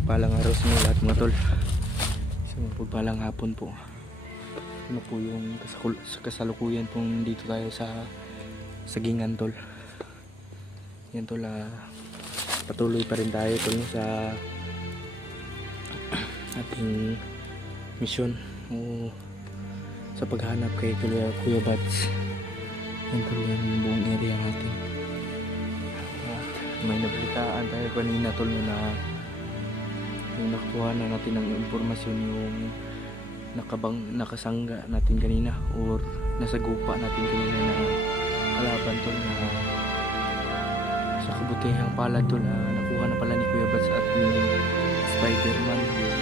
Mapagpalang araw sa mga lahat mga tol. So mapagpalang hapon po. Ano po yung kasalukuyan pong dito tayo sa Sagingan tol. Yan tol, patuloy pa rin tayo tol sa ating misyon o sa paghanap kay Kuya Bats. Yan tol yung buong area natin. At may nabalitaan tayo kanina tol na yung nakuha na natin ng impormasyon yung nakasangga natin kanina or nasagupa natin kanina na kalaban tol na sa kabutihang palad tol na nakuha na pala ni Kuya Bats at ni Spider-Man yung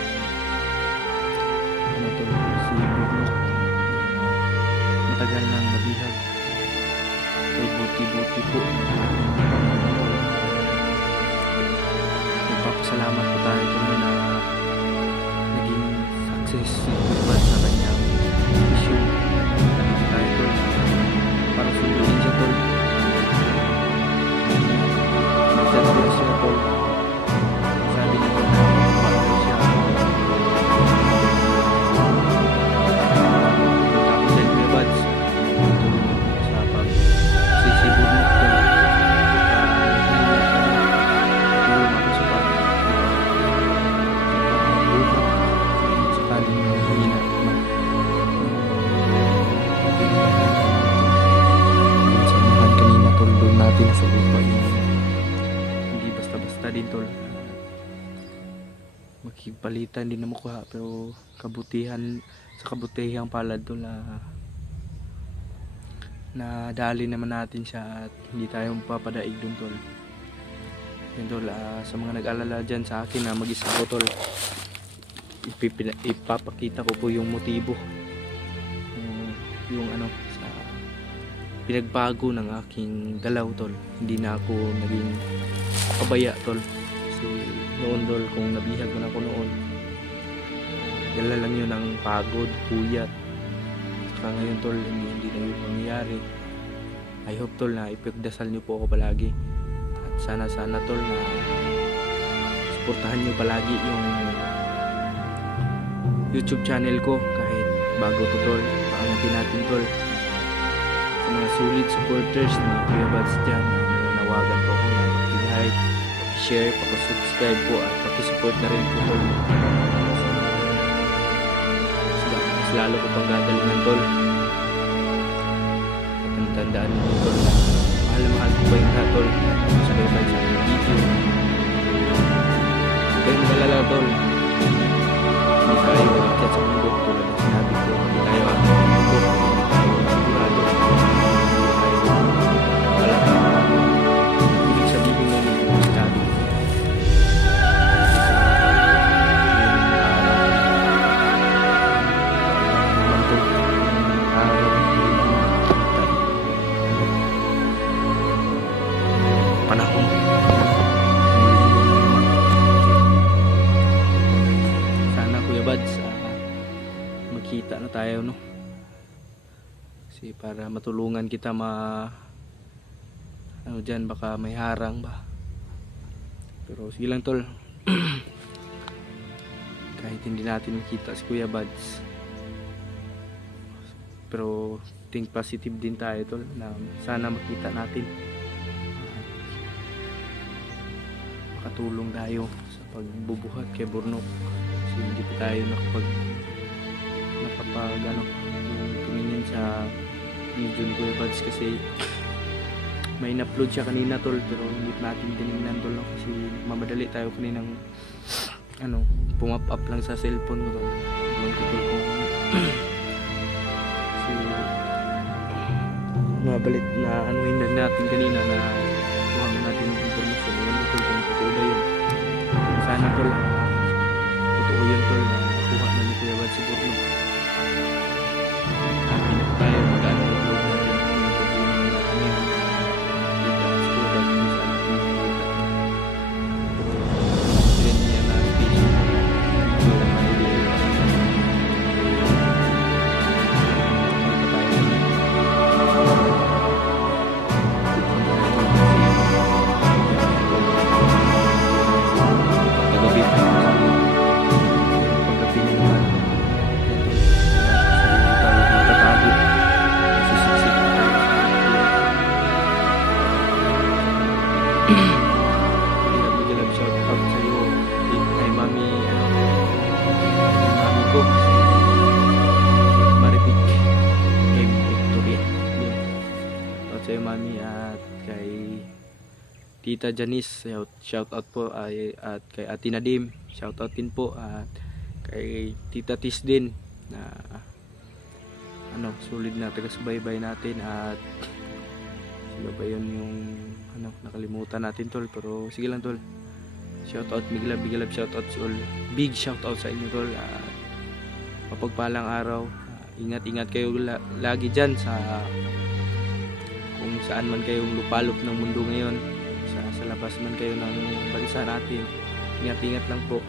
ano tol, si Burnok matagal nang nabihag kay buti-buti po. Nagpapasalamat po tayo tol na naging success si Kuya Bats sa kanyang mission. Nandito tayo tol para sunduin siya tol. Nagtatapos siya tol. Sabi niya tol na magpapalo siya. Tapos ay Kuya Bats tulong sa pagsisibunok tol. Tulong ako sa sakaling mahina man. Yung samahan kanina tol, doon natin sa lupa yun. Hindi basta-basta din tol. Makipalitan din na makuha pero kabutihan sa kabutihang palad tol na dali naman natin siya at hindi tayo mapapadaig doon tol. Yun tol, sa mga nag-alala dyan sa akin na mag-isa ko tol, ipapakita ko po yung motibo yung ano sa pinagbago ng aking dalaw tol. Hindi na ako naging pabaya tol kasi noon tol kung nabihag man ako noon dala lang yun ng pagod, puyat. Saka ngayon tol hindi na yun mangyayari. I hope tol na ipagdasal nyo po ako palagi at sana tol na suportahan nyo palagi yung YouTube channel ko kahit bago to tol. Paangatin natin tol sa mga solid supporters ni Kuya Bats dyan. Nanawagan po ako na pag-like, share, pag-subscribe po at pag-support na rin po tol. Mas lalo ko pang gagalingan tol. At tandaan mo tol na mahal ko ba yung tol sa Kuya Bats sa ating video. Huwag kayong magalala tol, hindi tayo akyat sa mundo tulad ng sinabi ko. Hindi tayo akyat sa mundo, hindi tayo sigurado, hindi tayo alam. Ibig sabihin mo yung sinabi ko. Panahon Bats, magkita na tayo no kasi para matulungan kita ano dyan, baka may harang ba, pero sige lang tol. Kahit hindi natin makita si Kuya Bats pero think positive din tayo tol na sana makita natin, makatulong tayo sa pagbubuhat kay Burnok. Hindi pa tayo nakapag tumingin sa medium Kuya Bats kasi may in-upload siya kanina tol pero hindi natin tinignan tol kasi mamadali tayo kaninang pumap-up lang sa cellphone ko tol. Ewan ko tol kung so mabalit na hindan natin kanina na kuhang natin yung information. Ewan ko tol kung totoo ba yun. Sana tol totoo yun tol na nakuha na ni Kuya Bats si Burnok. Happy na tayo mag-ano i-vlog natin yung pag-inom na kanya kita si Kuya Bats kung saan natin nakikita then niya na station so may kagabi Tita Janice, shout out po, at kay Ate Nadim, shout out din po, at kay Tita Tis din na solid na taga-subaybay natin. At sino ba yun yung nakalimutan natin tol, pero sige lang tol, shout out, big love shout out sa all, big shout out sa inyo tol. Mapagpalang araw, ingat kayo lagi dyan sa kung saan man kayong lupalop ng mundo ngayon, sa labas man kayo ng bansa natin, ingat lang po.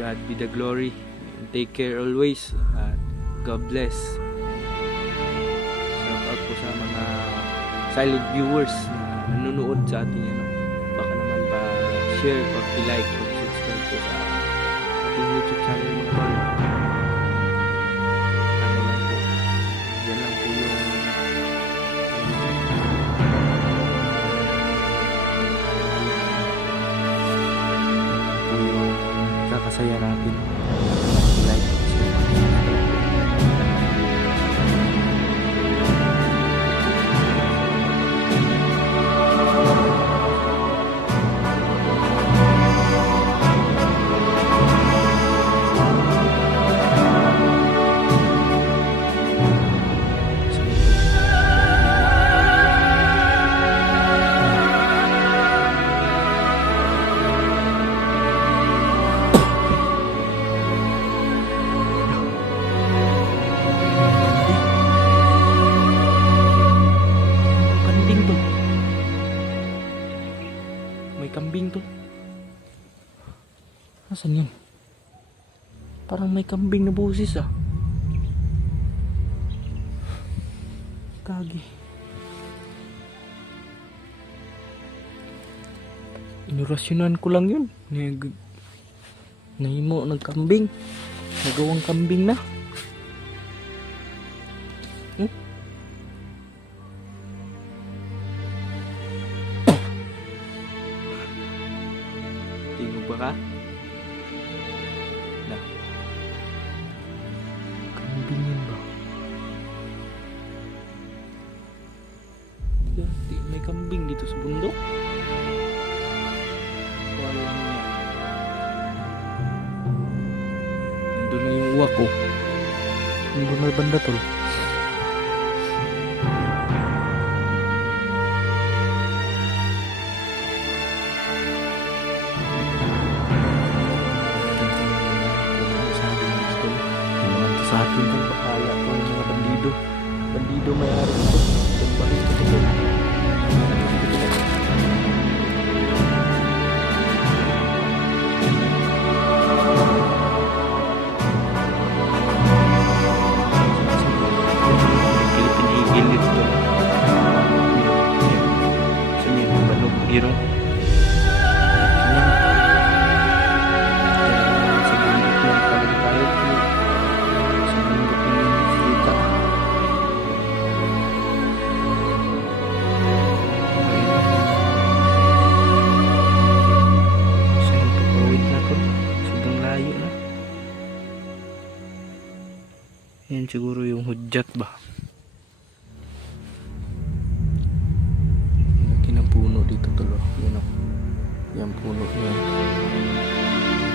God be the glory, and take care always, at God bless. Shout out po sa mga silent viewers na nanonood sa ating baka naman pa share, pag-like, pag-subscribe po sa ating YouTube channel mga tol. Lang po, yan lang po yung kakasaya natin. Like, kambing to. Nasaan yun? Parang may kambing na boses ah. Kagi. Inurasyonan ko lang yun. Nahimo nagkambing. Nagawang kambing na. Tingog ba ka? Na. Kambing yun ba? May kambing dito sa bundok? Wala niya. Nandun na yung uwak ko. Nandun na banda tol. Sa atin tol, bahala po ng mga bandido may-ari ito. Balik ito tol. Irong sa bundok ng kalagayot sa bundok ng Afrika. Saan pagpawid na po? Sobrang layo na. Yan siguro yung hudyat ba? Dito tulo, yun o. Yan puno yan.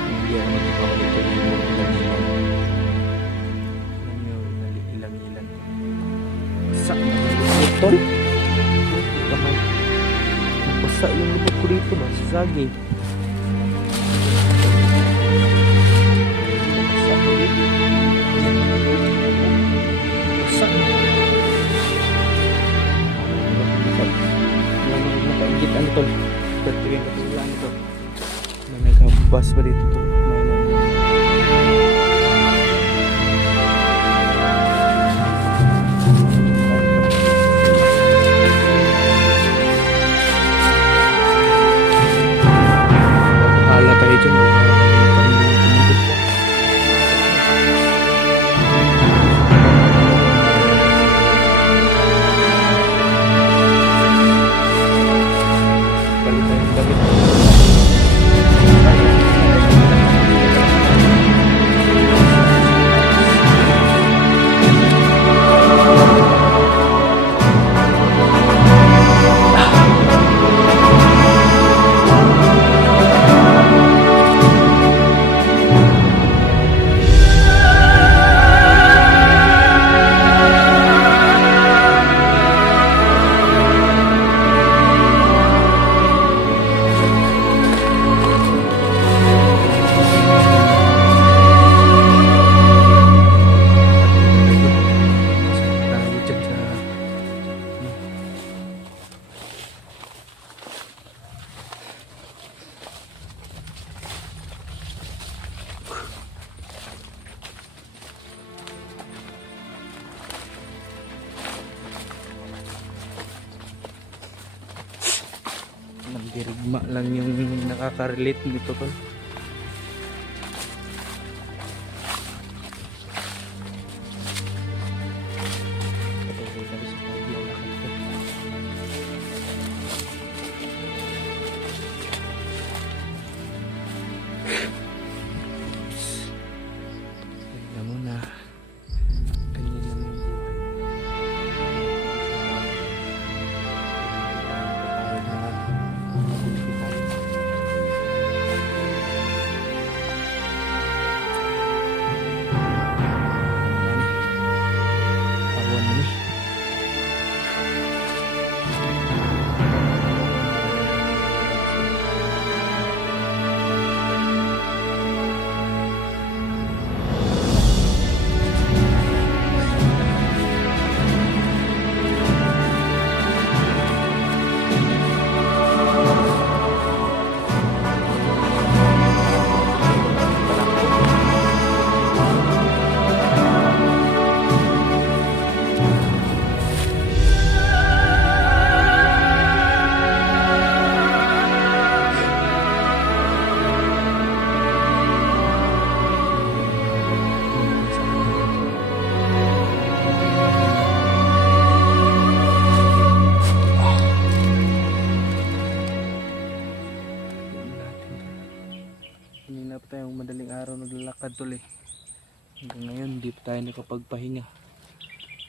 Hindi yan magkakawa dito yung ilang-ilan. Ilang-ilan. Basa na yung lubot tol. Basa yung lubot ko dito ba? Sasagi. Basa ko dito. Basa na. Nakaingit ano tol, pagtingin ko lang ito. May nagkabas pa dito tol. Hala tayo dyan. Dirigma lang yung nakaka-relate nito tol. Patuloy tayo sa paglalakad ko. Tignan mo na. Ganyan lang yung buhay. Papayag na mabuti tayo. Awan na ni. Kanina pa tayong madaling araw naglalakad tol eh. Hanggang ngayon hindi pa tayo nakapagpahinga.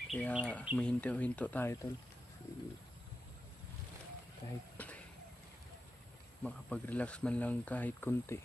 Kaya humihinto-hinto tayo tol. Kahit makapag-relax man lang kahit konti.